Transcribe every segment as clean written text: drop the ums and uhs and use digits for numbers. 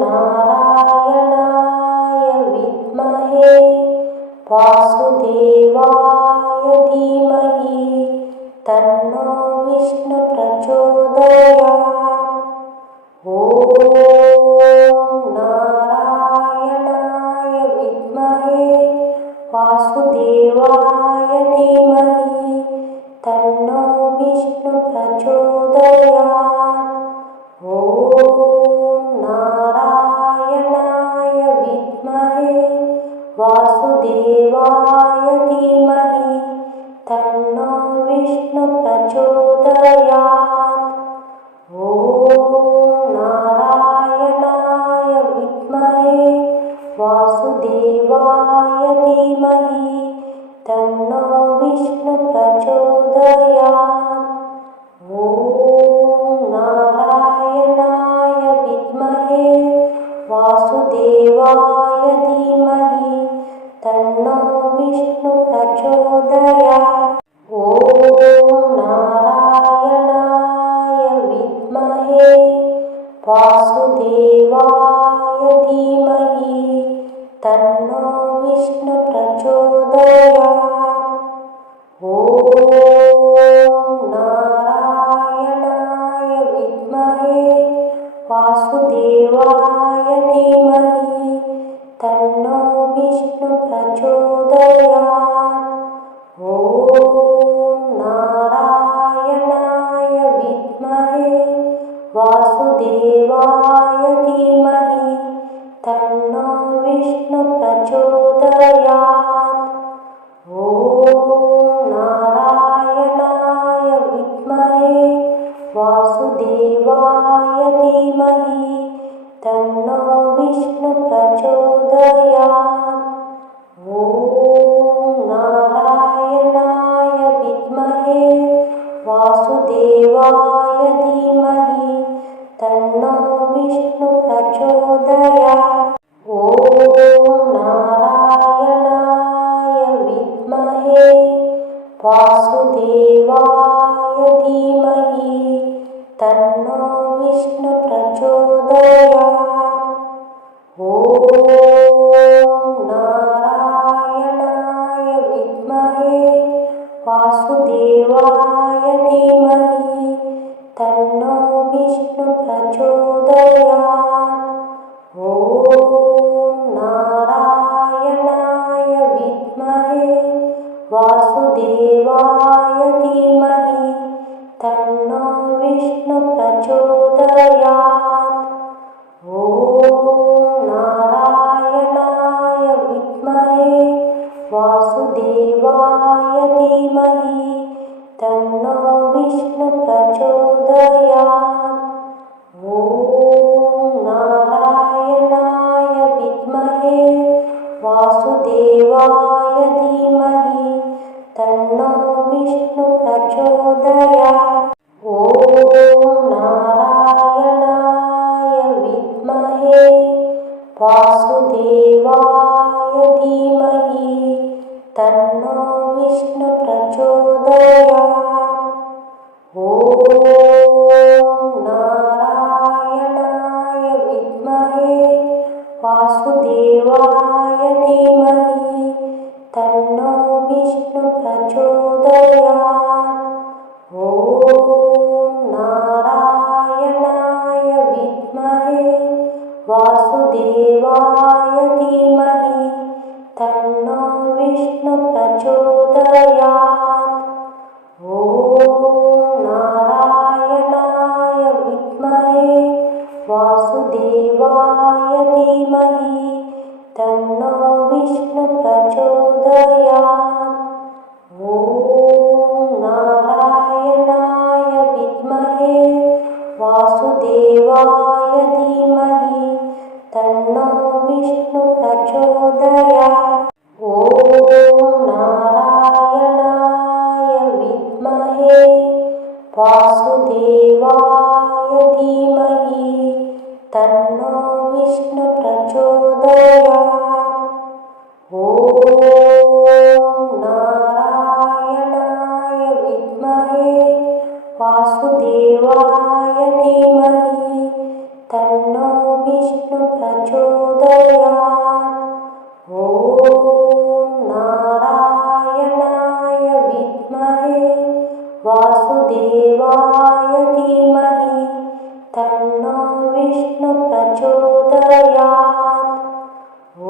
नारायणाय विद्महे वासुदेवाय धीमहि तन्नो विष्णु प्रचोदयात्। ॐ नारायणाय विद्महे वासुदेवाय धीमहि तन्नो विष्णु प्रचोदयात्। ॐ नारायणाय विद्महे वासुदेवाय धीमहि तन्नो विष्णु प्रचोदयात्। ॐ नारायणाय विद्महे वासुदेवाय धीमहि तन्नो विष्णु प्रचोदयात्। ॐ नारायणाय विद्महे वासुदेवाय धीमहि तन्नो विष्णु प्रचोदयात्। ॐ नारायणाय विद्महे वासुदेवाय धीमहि तन्नो विष्णु प्रचोदयात्। ॐ नारायणाय विद्महे वासुदेवाय धीमहि तन्नो विष्णु प्रचोदयात्। ॐ नारायणाय विद्महे वासुदेवाय धीमहि तन्नो विष्णु प्रचोदयात्। ॐ नारायणाय विद्महे वासुदेवाय धीमहि तन्नो विष्णु प्रचोदयात्। ॐ नारायणाय विद्महे वासुदेवाय धीमहि तन्नो विष्णु प्रचोदयात्। ॐ नारायणाय विद्महे वासुदेवाय धीमहि तन्नो विष्णु प्रचोदयात्। ॐ नारायणाय विद्महे वासुदेवाय धीमहि तन्नो विष्णु प्रचोदयात्। ॐ नारायणाय विद्महे वासुदेवाय धीमहि तन्नो विष्णु प्रचोदयात्। ॐ नारायणाय विद्महे वासुदेवाय धीमहि तन्नो विष्णु प्रचोदयात्। ॐ नारायणाय विद्महे वासुदेवाय धीमहि तन्नो विष्णु प्रचोदयात्। ॐ नारायणाय विद्महे वासुदेवाय धीमहि तन्नो विष्णु प्रचोदयात्। ॐ नारायणाय विद्महे वासुदेवाय धीमहि तन्नो विष्णु प्रचोदयात्। ॐ नारायणाय विद्महे वासुदेवाय धीमहि तन्नो विष्णु प्रचोदयात्। ॐ नारायणाय विद्महे वासुदेवाय धीमहि तन्नो विष्णु प्रचोदयात्। ॐ नारायणाय विद्महे वासुदेवाय धीमहि तन्नो विष्णु प्रचोदयात्। ॐ नारायणाय विद्महे वासुदेवाय धीमहि तन्नो विष्णु प्रचोदयात्। ॐ नारायणाय विद्महे वासुदेवाय धीमहि तन्नो विष्णु प्रचोदयात्। ॐ नारायणाय विद्महे वासुदेवाय धीमहि तन्नो विष्णु प्रचोदयात्। ॐ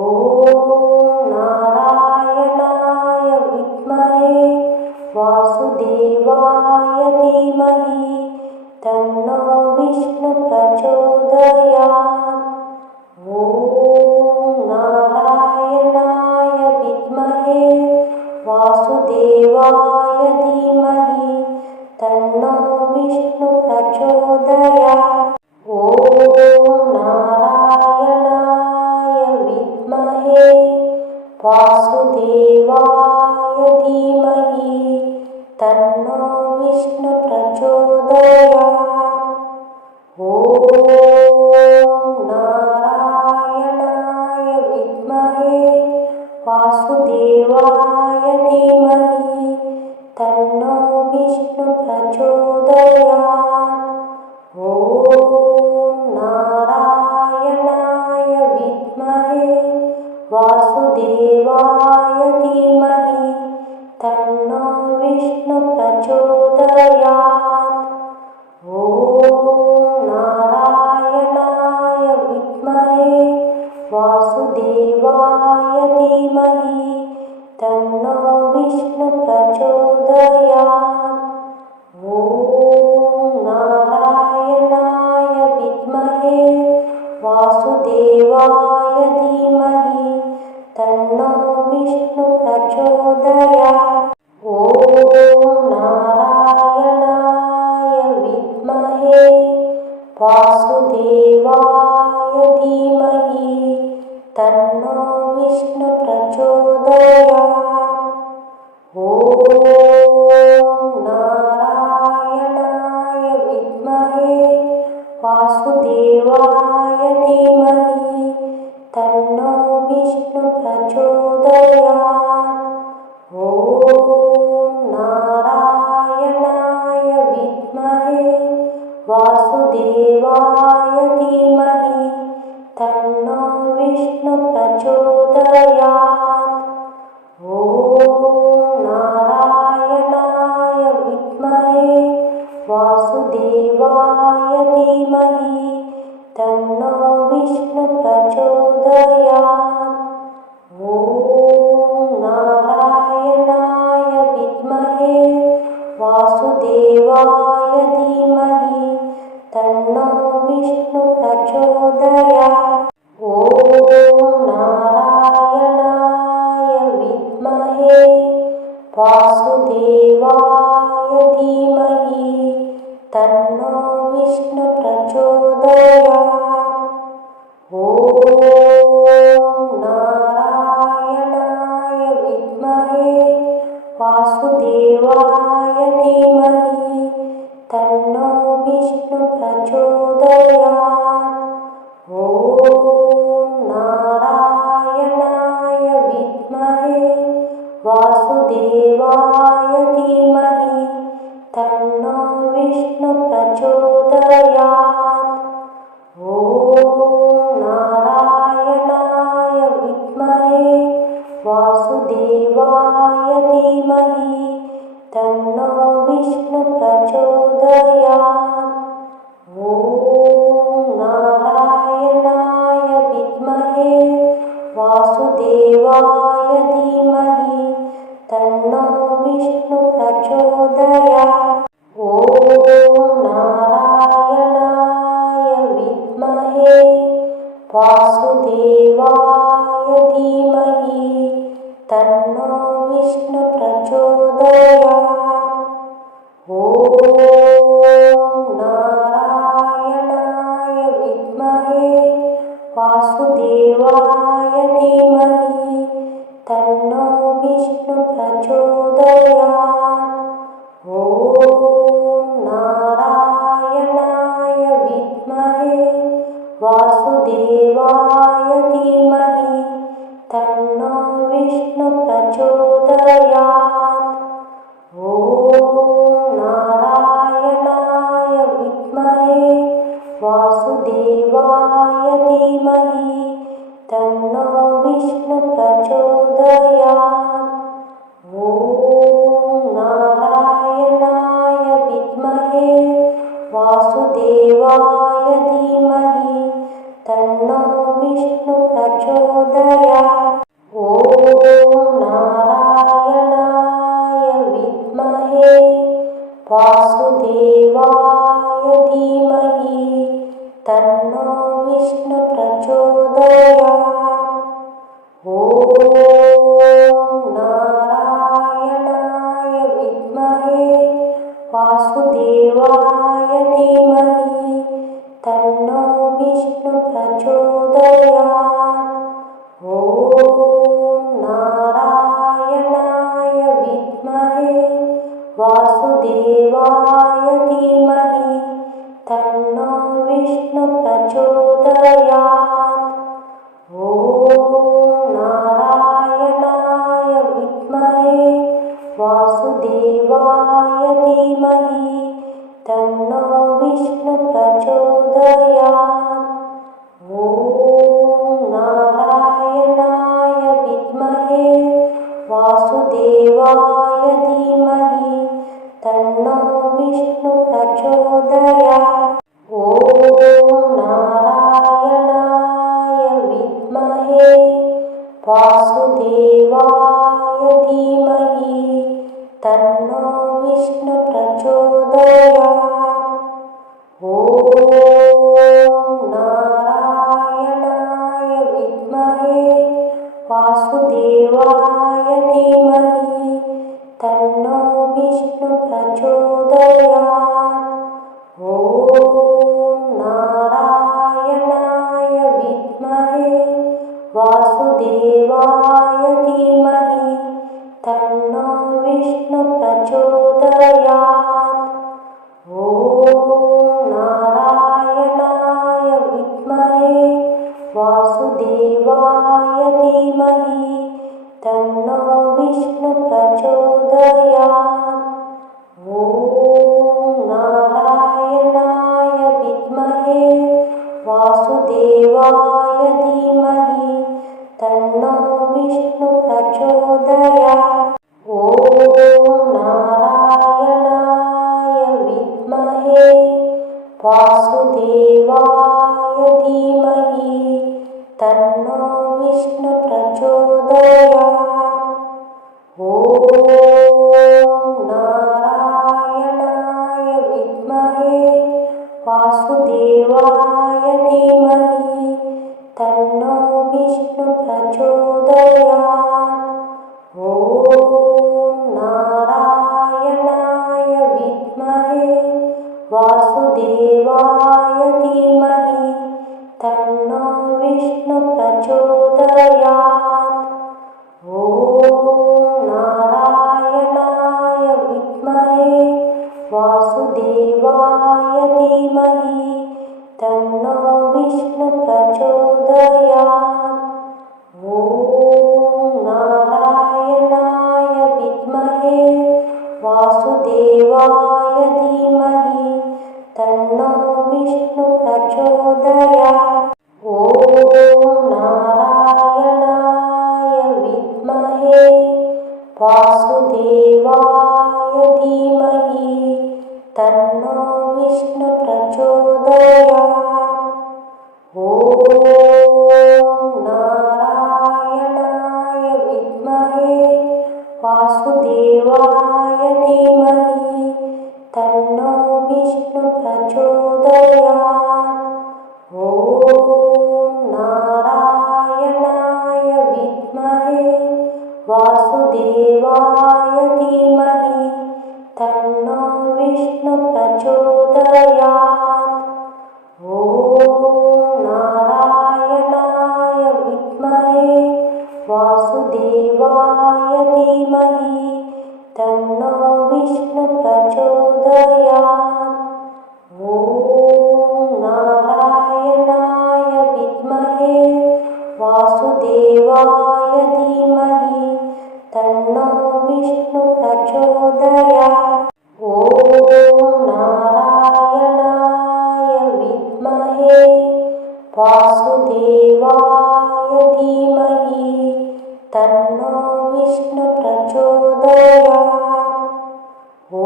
नारायणाय विद्महे वासुदेवाय धीमहि तन्नो विष्णु प्रचोदयात्। ॐ नारायणाय विद्महे वासुदेवाय धीमहि तन्नो विष्णु प्रचोदयात्। ॐ नारायणाय विद्महे वासुदेवाय धीमहि तन्नो विष्णु प्रचोदयात्। ॐ नारायणाय विद्महे वासुदेवाय धीमहि तन्नो विष्णु प्रचोदयात्। ॐ नारायणाय विद्महे वासुदेवाय धीमहि तन्नो विष्णु प्रचोदयात्। ॐ नारायणाय विद्महे वासुदेवाय धीमहि तन्नो विष्णु प्रचोदयात्। ॐ नारायणाय विद्महे वासुदेवाय धीमहि तन्नो विष्णु प्रचोदयात्। ॐ नारायणाय विद्महे वासुदेवाय धीमहि तन्नो विष्णु प्रचोदयात्। ॐ नारायणाय विद्महे वासुदेवाय धीमहि तन्नो विष्णु प्रचोदयात्। ॐ नारायणाय विद्महे वासुदेवाय धीमहि तन्नो विष्णु प्रचोदयात्। ॐ नारायणाय विद्महे वासुदेवाय धीमहि तन्नो विष्णु प्रचोदयात्। ॐ नारायणाय विद्महे वासुदेवाय धीमहि तन्नो विष्णु प्रचोदयात्। ॐ नारायणाय विद्महे वासुदेवाय धीमहि तन्नो विष्णु प्रचोदयात्। ॐ नारायणाय विद्महे वासुदेवाय धीमहि तन्नो विष्णु प्रचोदयात्। ॐ नारायणाय विद्महे वासुदेवाय धीमहि तन्नो विष्णु प्रचोदयात्। ॐ नारायणाय विद्महे वासुदेवाय धीमहि तन्नो विष्णु प्रचोदयात्। ॐ नारायणाय विद्महे वासुदेवाय धीमहि तन्नो विष्णु प्रचोदयात्। ॐ नारायणाय विद्महे वासुदेवाय धीमहि तन्नो विष्णु प्रचोदयात्। ॐ नारायणाय विद्महे वासुदेवाय धीमहि तन्नो विष्णु प्रचोदयात्। ॐ नारायणाय विद्महे वासुदेवाय धीमहि तन्नो विष्णु प्रचोदयात्। ॐ नारायणाय विद्महे वासुदेवाय वासुदेवाय धीमहि तन्नो विष्णु प्रचोदयात्। ॐ नारायणाय विद्महे वासुदेवाय धीमहि तन्नो विष्णु प्रचोदयात्। ॐ नारायणाय विद्महे वासुदेवाय धीमहि तन्नो विष्णु प्रचोदयात्। ॐ नारायणाय विद्महे वासुदेवाय धीमहि तन्नो विष्णु प्रचोदयात्। ॐ नारायणाय विद्महे वासुदेवाय धीमहि तन्नो विष्णु प्रचोदयात्। ॐ नारायणाय विद्महे वासुदेवाय धीमहि तन्नो विष्णु प्रचोदयात्। ॐ नारायणाय विद्महे वासुदेवाय धीमहि तन्नो विष्णु प्रचोदयात्। ॐ नारायणाय विद्महे वासुदेवाय धीमहि तन्नो विष्णु प्रचोदयात्। ॐ नारायणाय विद्महे वासुदेवाय धीमहि तन्नो विष्णु प्रचोदयात्। ॐ नारायणाय विद्महे वासुदेवाय धीमहि तन्नो विष्णु प्रचोदयात्। ॐ नारायणाय विद्महे वासुदेवाय धीमहि तन्नो विष्णु प्रचोदयात्। ॐ नारायणाय विद्महे वासुदेवाय धीमहि तन्नो विष्णु प्रचोदयात्। ॐ नारायणाय विद्महे वासुदेवाय धीमहि तन्नो विष्णु प्रचोदयात्। ॐ नारायणाय विद्महे वासुदेवाय धीमहि तन्नो विष्णु प्रचोदयात्। ॐ नारायणाय विद्महे वासुदेवाय धीमहि तन्नो विष्णु प्रचोदयात्। ॐ नारायणाय विद्महे वासुदेवाय धीमहि तन्नो विष्णु प्रचोदयात्। ॐ नारायणाय विद्महे वासुदेवाय धीमहि तन्नो विष्णु प्रचोदयात्। ॐ नारायणाय विद्महे वासुदेवाय धीमहि तन्नो विष्णु प्रचोदयात्। ॐ नारायणाय विद्महे वासुदेवाय धीमहि तन्नो विष्णु प्रचोदयात्। ॐ नारायणाय विद्महे वासुदेवाय धीमहि तन्नो विष्णु प्रचोदयात्। ॐ नारायणाय विद्महे वासुदेवाय धीमहि तन्नो विष्णु प्रचोदयात्। ॐ नारायणाय विद्महे वासुदेवाय धीमहि तन्नो विष्णु प्रचोदयात्। ॐ नारायणाय विद्महे वासुदेवाय धीमहि तन्नो विष्णु प्रचोदयात्। ॐ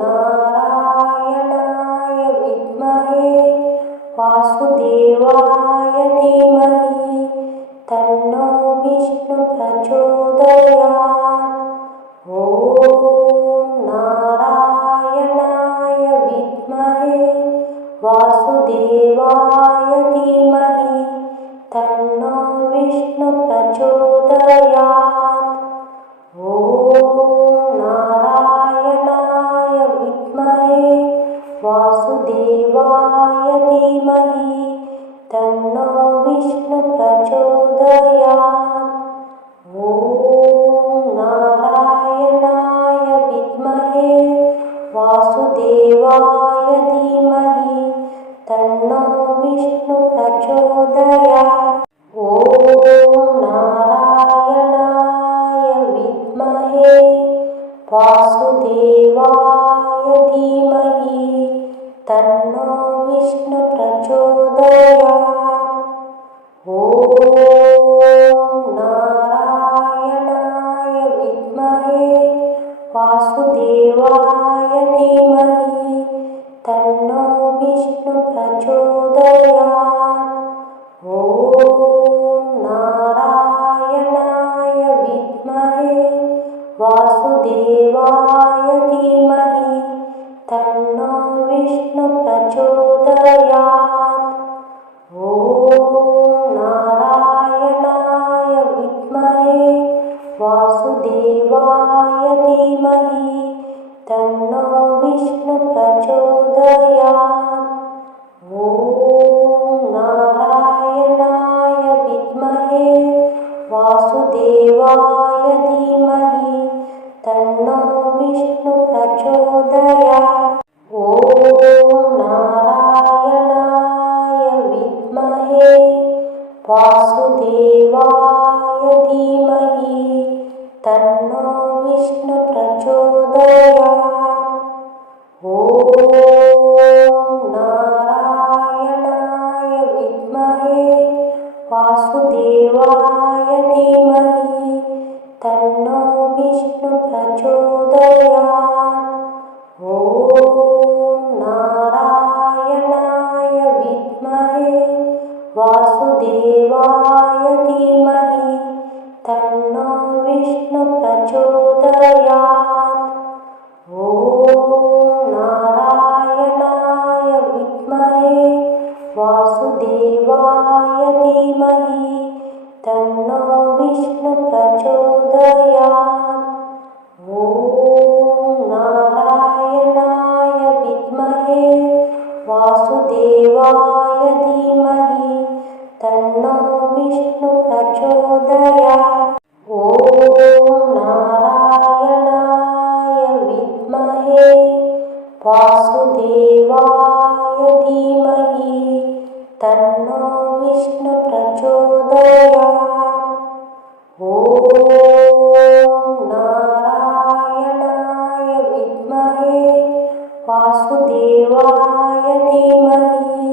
नारायणाय विद्महे वासुदेवाय धीमहि तन्नो विष्णु प्रचोदयात्। ॐ नारायणाय विद्महे वासुदेवाय धीमहि तन्नो विष्णु प्रचोदयात्। ॐ नारायणाय विद्महे वासुदेवाय धीमहि तन्नो विष्णु प्रचोदयात्। ॐ नारायणाय विद्महे वासुदेवाय धीमहि तन्नो विष्णु प्रचोदयात्। ॐ नारायणाय विद्महे वासुदेवाय धीमहि तन्नो विष्णु प्रचोदयात्। ॐ नारायणाय विद्महे वासुदेवाय धीमहि तन्नो विष्णु प्रचोदयात्। ॐ नारायणाय विद्महे वासुदेवाय धीमहि तन्नो विष्णु प्रचोदयात्। ॐ नारायणाय विद्महे वासुदेवाय धीमहि तन्नो विष्णु प्रचोदयात्। ॐ नारायणाय विद्महे वासुदेवाय धीमहि तन्नो विष्णु प्रचोदयात्। ॐ नारायणाय विद्महे वासुदेवाय धीमहि तन्नो विष्णु प्रचोदयात्। ॐ नारायणाय विद्महे वासुदेवाय धीमहि तन्नो विष्णु प्रचोदयात्। ॐ नारायणाय विद्महे वासुदेवाय धीमहि तन्नो विष्णु प्रचोदयात्। ॐ नारायणाय विद्महे वासुदेवाय धीमहि तन्नो विष्णु प्रचोदयात्। ॐ नारायणाय विद्महे वासुदेवाय धीमहि तन्नो विष्णु प्रचोदयात्। ॐ नारायणाय विद्महे वासुदेवाय धीमहि तन्नो विष्णु प्रचोदयात्। ॐ नारायणाय विद्महे वासुदेवाय धीमहि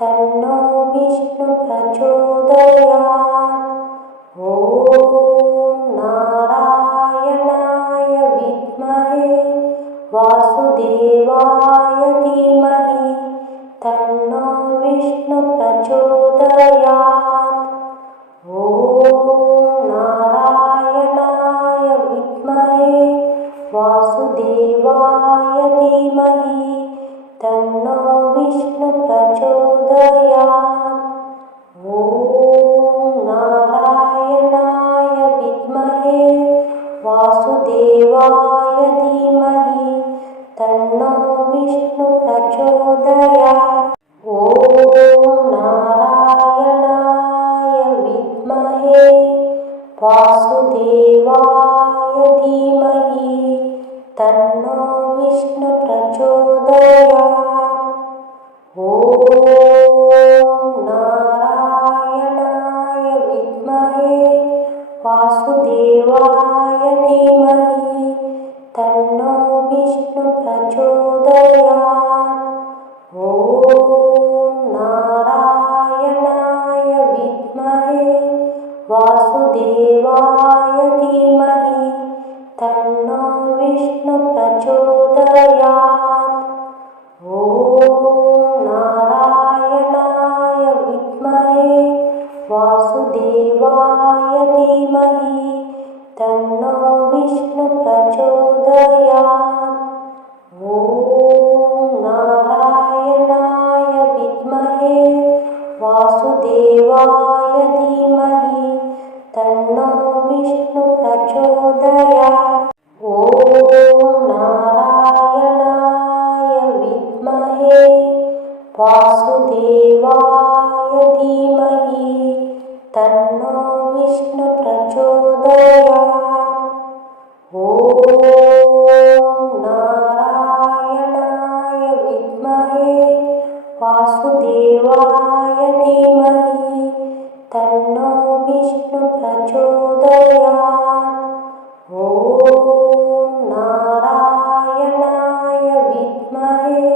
तन्नो विष्णु प्रचोदयात्। ॐ नारायणाय विद्महे वासुदेवाय धीमहि तन्नो विष्णु प्रचोदयात्। ॐ नारायणाय विद्महे वासुदेवाय धीमहि तन्नो विष्णु प्रचोदयात्। ॐ नारायणाय विद्महे वासुदेवाय धीमहि तन्नो विष्णु प्रचोदयात्। ॐ नारायणाय विद्महे वासुदेवाय धीमहि तन्नो विष्णु प्रचोदयात्। ॐ नारायणाय विद्महे वासुदेवाय धीमहि तन्नो विष्णु प्रचोदयात्। विष्णु प्रचोदयात्। ॐ नारायणाय विद्महे वासुदेवाय धीमहि तन्नो विष्णु प्रचोदयात्। ॐ नारायणाय विद्महे वासुदेवाय धीमहि तन्नो विष्णु प्रचोदयात्। ॐ नारायणाय विद्महे वासुदेवाय धीमहि तन्नो विष्णु प्रचोदयात्। ॐ नारायणाय विद्महे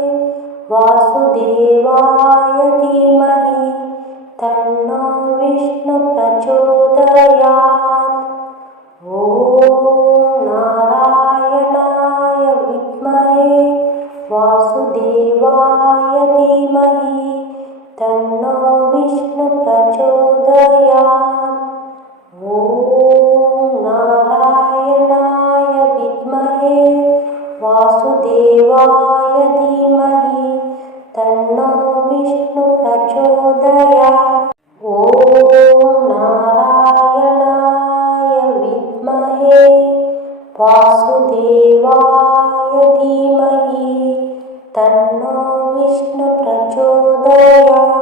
वासुदेवाय धीमहि तन्नो विष्णु प्रचोदयात्। ॐ नारायणाय विद्महे वासुदेवाय धीमहि तन्नो विष्णु प्रचोदयात्। ॐ नारायणाय विद्महे वासुदेवाय धीमहि तन्नो विष्णु प्रचोदयात्। ॐ नारायणाय विद्महे वासुदेवाय धीमहि तन्नो विष्णु प्रचोदयात्।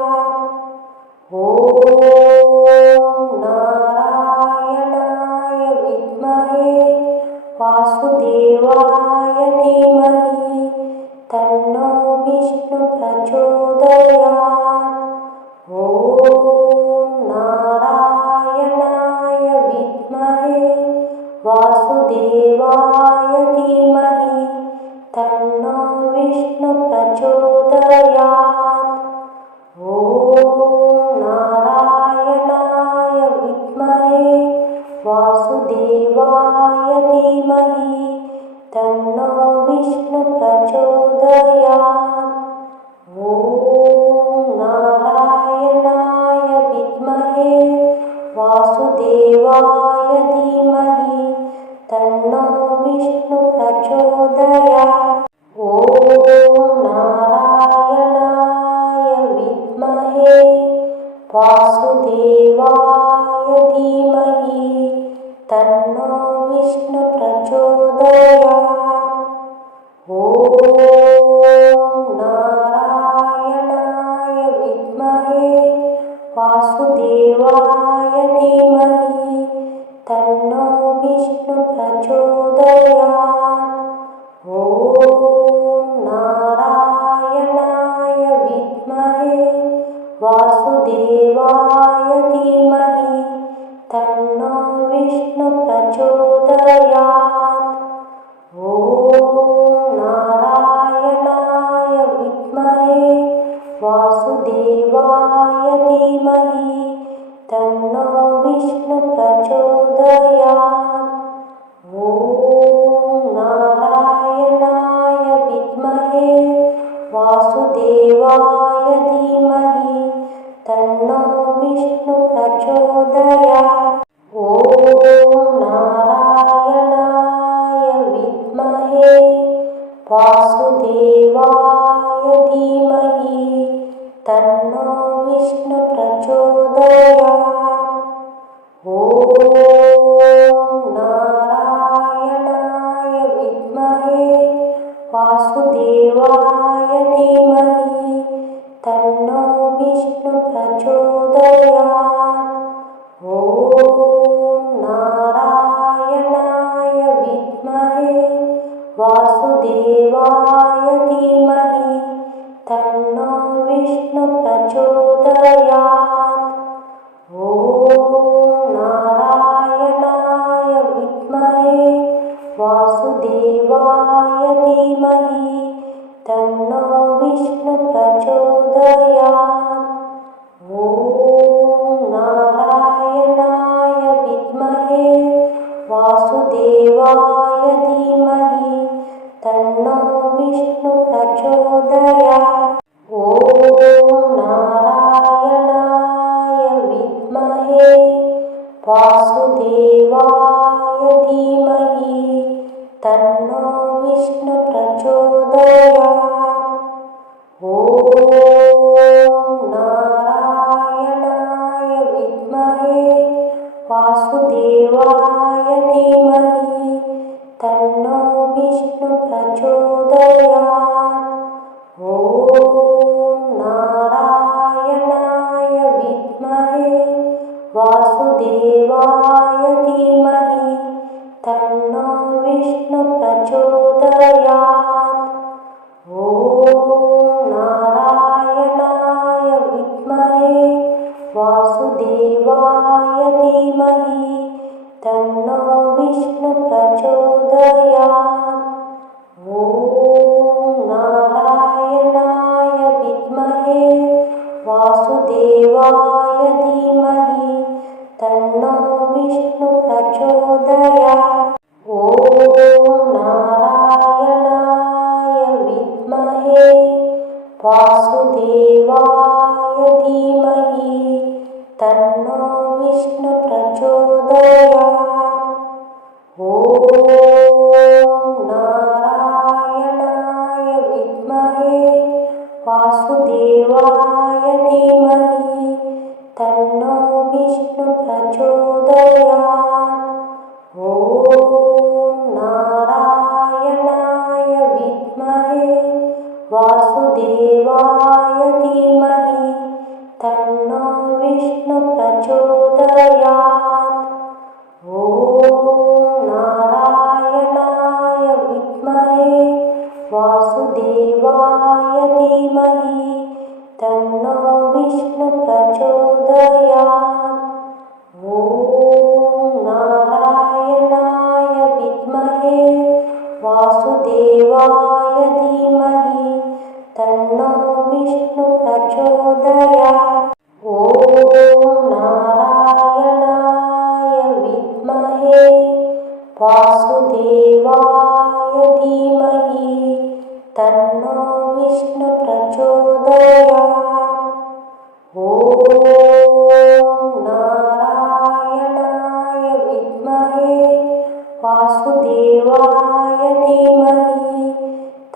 ॐ नारायणाय विद्महे वासुदेवाय धीमहि तन्नो विष्णु प्रचोदयात्। ॐ नारायणाय विद्महे वासुदेवाय धीमहि तन्नो विष्णु प्रचोदयात्। ॐ नारायणाय विद्महे वासुदेवाय धीमहि तन्नो विष्णु प्रचोदयात्। ॐ नारायणाय विद्महे वासुदेवाय धीमहि तन्नो विष्णु प्रचोदयात्। ॐ नारायणाय विद्महे वासुदेवाय धीमहि तन्नो विष्णु प्रचोदयात्। ॐ नारायणाय विद्महे वासुदेवाय धीमहि तन्नो विष्णु प्रचोदयात्। ॐ नारायणाय विद्महे वासुदेवाय धीमहि तन्नो विष्णु प्रचोदयात्। ॐ नारायणाय विद्महे वासुदेवाय धीमहि तन्नो विष्णु प्रचोदयात्। ॐ नारायणाय विद्महे वासुदेवाय धीमहि तन्नो विष्णु प्रचोदयात्। ॐ नारायणाय विद्महे वासुदेवाय धीमहि तन्नो विष्णु प्रचोदयात्। ॐ नारायणाय विद्महे वासुदेवाय धीमहि तन्नो विष्णु प्रचोदयात्। ॐ नारायणाय विद्महे वासुदेवाय धीमहि तन्नो विष्णु प्रचोदयात्। ॐ नारायणाय विद्महे वासुदेवाय धीमहि तन्नो विष्णु प्रचोदयात्। ॐ नारायणाय विद्महे वासुदेवाय धीमहि तन्नो विष्णु प्रचोदयात्। ॐ नारायणाय विद्महे वासुदेवाय धीमहि वासुदेवाय धीमहि तन्नो विष्णु प्रचोदयात्। ॐ नारायणाय विद्महे वासुदेवाय धीमहि तन्नो विष्णु प्रचोदयात्। ॐ नारायणाय विद्महे वासुदेवाय धीमहि तन्नो विष्णु प्रचोदयात्। ॐ नारायणाय विद्महे वासुदेवाय धीमहि तन्नो विष्णु प्रचोदयात्। ॐ नारायणाय विद्महे वासुदेवाय धीमहि तन्नो विष्णु प्रचोदयात्। ॐ नारायणाय विद्महे वासुदेवाय धीमहि तन्नो विष्णु प्रचोदयात्। ॐ नारायणाय विद्महे वासुदेवाय धीमहि तन्नो विष्णु प्रचोदयात्। ॐ नारायणाय विद्महे वासुदेवाय धीमहि तन्नो विष्णु प्रचोदयात्। ॐ नारायणाय विद्महे वासुदेवाय धीमहि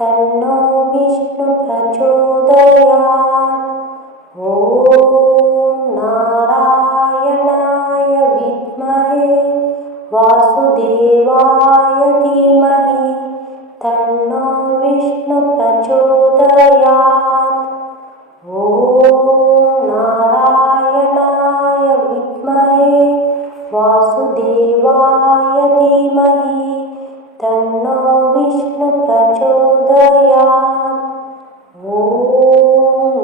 तन्नो विष्णु प्रचोदयात्। ॐ नारायणाय विद्महे वासुदेवाय धीमहि तन्नो विष्णु प्रचोदयात्। ॐ नारायणाय विद्महे वासुदेवाय धीमहि तन्नो विष्णु प्रचोदयात्। ॐ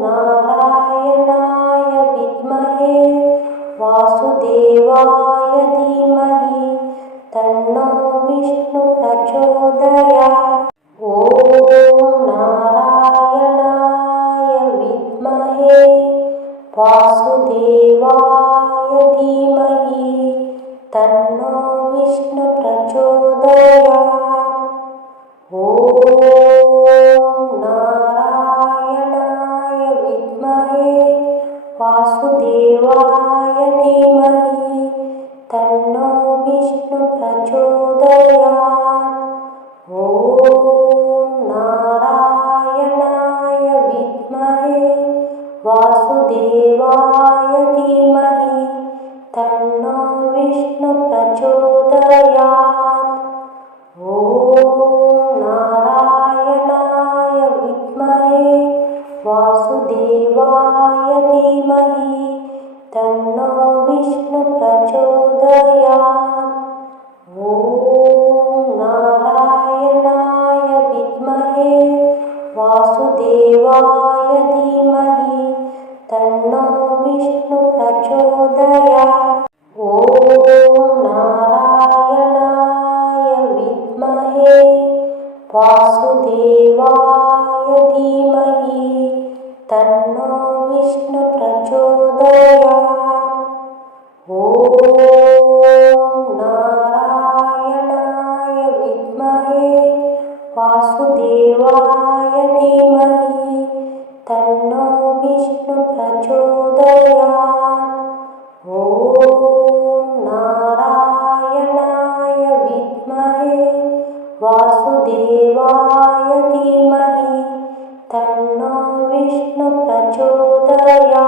नारायणाय विद्महे वासुदेवाय धीमहि तन्नो विष्णु प्रचोदयात्। ॐ नारायणाय विद्महे वासुदेवाय धीमहि तन्नो विष्णु प्रचोदयात्। ॐ नारायणाय विद्महे वासुदेवाय धीमहि तन्नो विष्णु प्रचोदयात्। ॐ नारायणाय विद्महे वासुदेवाय धीमहि तन्नो विष्णु प्रचोदयात्। ॐ नारायणाय विद्महे वासुदेवाय धीमहि तन्नो विष्णु प्रचोदयात्। ॐ नारायणाय विद्महे वासुदेवाय धीमहि तन्नो विष्णु प्रचोदयात्। ॐ नारायणाय विद्महे वासुदेवाय धीमहि तन्नो विष्णु प्रचोदयात्। ॐ नारायणाय विद्महे वासुदेवाय धीमहि तन्नो विष्णु प्रचोदयात्। ॐ नारायणाय विद्महे वासुदेवाय धीमहि तन्नो विष्णु प्रचोदयात्।